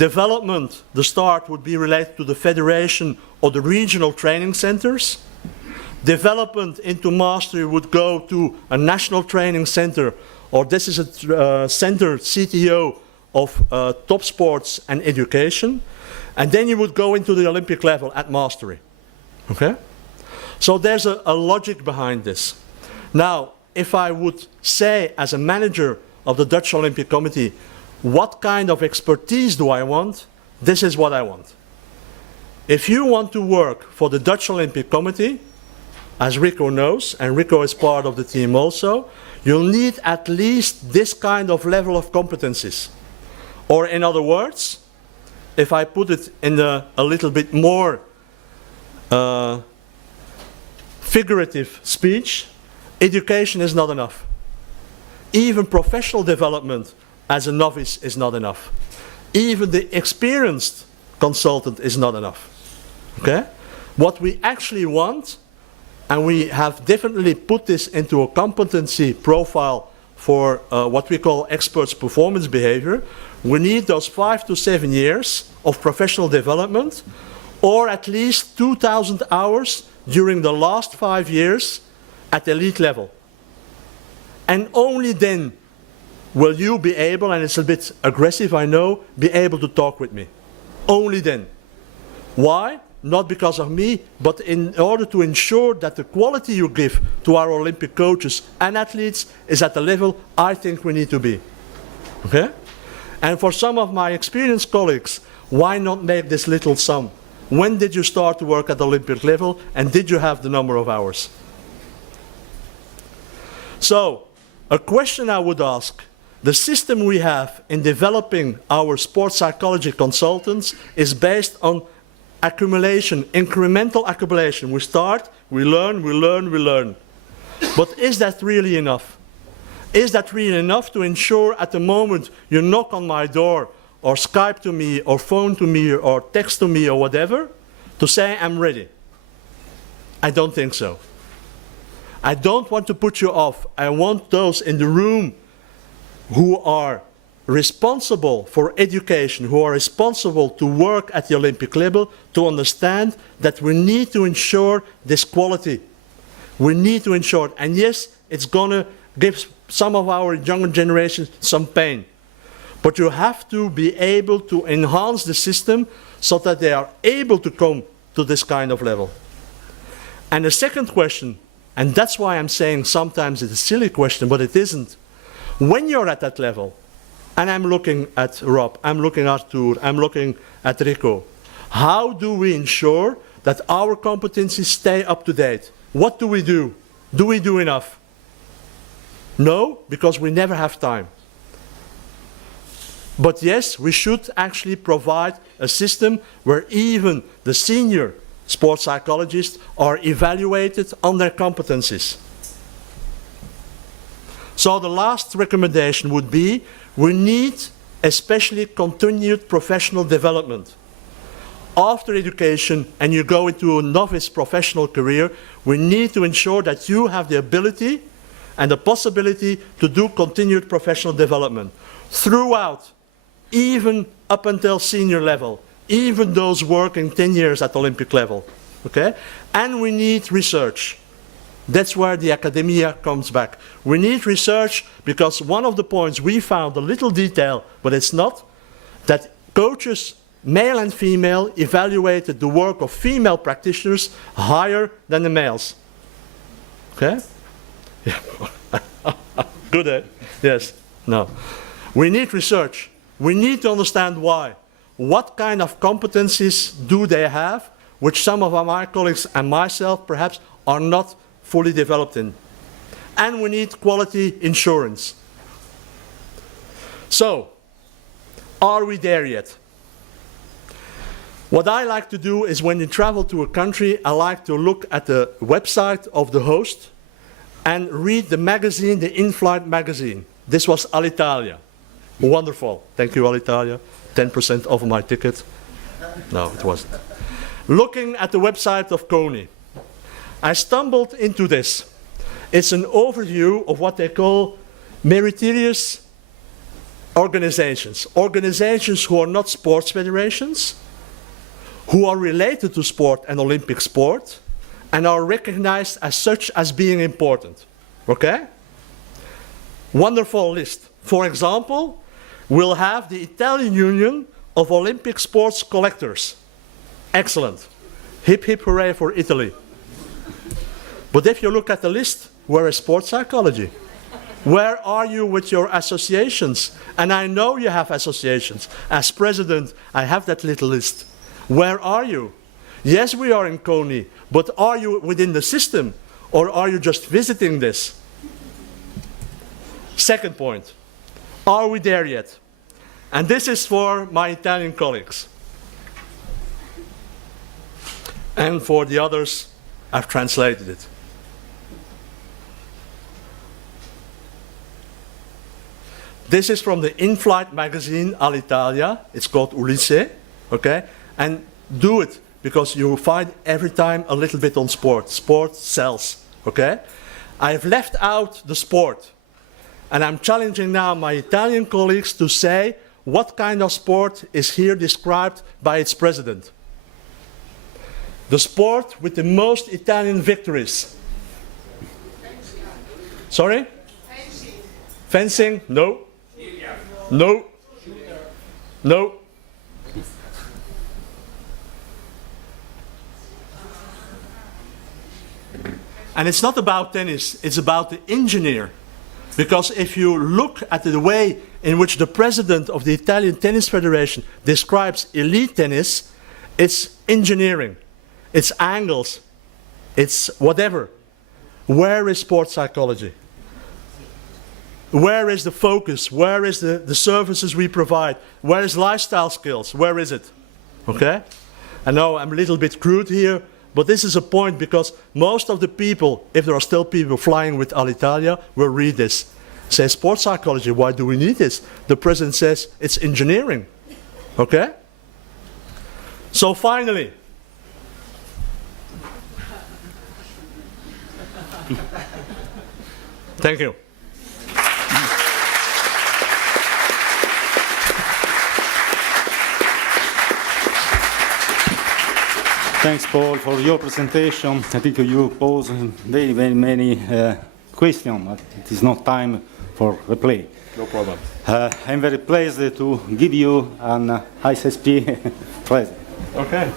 Development, the start would be related to the federation or the regional training centers. Development into mastery would go to a national training center, or this is a center CTO of top sports and education. And then you would go into the Olympic level at mastery. Okay? So there's a logic behind this. Now, if I would say as a manager of the Dutch Olympic Committee, what kind of expertise do I want? This is what I want. If you want to work for the Dutch Olympic Committee, as Rico knows, and Rico is part of the team also, you'll need at least this kind of level of competencies. Or in other words, if I put it in a little bit more figurative speech, education is not enough. Even professional development as a novice is not enough. Even the experienced consultant is not enough. Okay? What we actually want, and we have definitely put this into a competency profile for what we call experts performance behavior, we need those 5 to 7 years of professional development, or at least 2,000 hours during the last 5 years at elite level. And only then will you be able, and it's a bit aggressive, I know, be able to talk with me. Only then. Why? Not because of me, but in order to ensure that the quality you give to our Olympic coaches and athletes is at the level I think we need to be. Okay? And for some of my experienced colleagues, why not make this little sum? When did you start to work at the Olympic level, and did you have the number of hours? So, a question I would ask, the system we have in developing our sports psychology consultants is based on accumulation, incremental accumulation. We start, we learn, we learn, we learn. But is that really enough? Is that really enough to ensure at the moment you knock on my door, or Skype to me, or phone to me, or text to me, or whatever, to say I'm ready? I don't think so. I don't want to put you off. I want those in the room who are responsible for education, who are responsible to work at the Olympic level, to understand that we need to ensure this quality. We need to ensure it. And yes, it's going to give some of our younger generations some pain. But you have to be able to enhance the system so that they are able to come to this kind of level. And the second question, and that's why I'm saying sometimes it's a silly question, but it isn't. When you're at that level, and I'm looking at Rob, I'm looking at Artur, I'm looking at Rico, how do we ensure that our competencies stay up to date? What do we do? Do we do enough? No, because we never have time. But yes, we should actually provide a system where even the senior sports psychologists are evaluated on their competencies. So the last recommendation would be, we need especially continued professional development. After education and you go into a novice professional career, we need to ensure that you have the ability and the possibility to do continued professional development throughout, even up until senior level, even those working 10 years at Olympic level. Okay? And we need research. That's where the academia comes back. We need research because one of the points we found, a little detail, but it's not, that coaches, male and female, evaluated the work of female practitioners higher than the males. Okay? Yeah. Good, eh? Yes. No. We need research. We need to understand why. What kind of competencies do they have, which some of my colleagues and myself perhaps are not fully developed in. And we need quality insurance. So, are we there yet? What I like to do is when you travel to a country, I like to look at the website of the host and read the magazine, the in-flight magazine. This was Alitalia. Wonderful. Thank you, Alitalia. 10% off my ticket. No, it wasn't. Looking at the website of CONI, I stumbled into this. It's an overview of what they call meritorious organizations. Organizations who are not sports federations, who are related to sport and Olympic sport, and are recognized as such as being important. Okay? Wonderful list. For example, we'll have the Italian Union of Olympic Sports Collectors. Excellent. Hip hip hooray for Italy. But if you look at the list, where is sports psychology? Where are you with your associations? And I know you have associations. As president, I have that little list. Where are you? Yes, we are in CONI, but are you within the system, or are you just visiting this? Second point, are we there yet? And this is for my Italian colleagues. And for the others, I've translated it. This is from the in-flight magazine Alitalia. It's called Ulisse, okay? And do it, because you find every time a little bit on sport. Sport sells, okay? I've left out the sport. And I'm challenging now my Italian colleagues to say what kind of sport is here described by its president. The sport with the most Italian victories. Sorry? Fencing. Fencing? No. No. No. And it's not about tennis, it's about the engineer. Because if you look at the way in which the president of the Italian Tennis Federation describes elite tennis, it's engineering, it's angles, it's whatever. Where is sports psychology? Where is the focus? Where is the services we provide? Where is lifestyle skills? Where is it? Okay? I know I'm a little bit crude here, but this is a point because most of the people, if there are still people flying with Alitalia, will read this. Say, sports psychology, why do we need this? The president says, it's engineering. Okay? So finally, thank you. Thanks, Paul, for your presentation. I think you posed very, very many questions, but it is not time for replay. No problem. I'm very pleased to give you an ISSP present. Okay.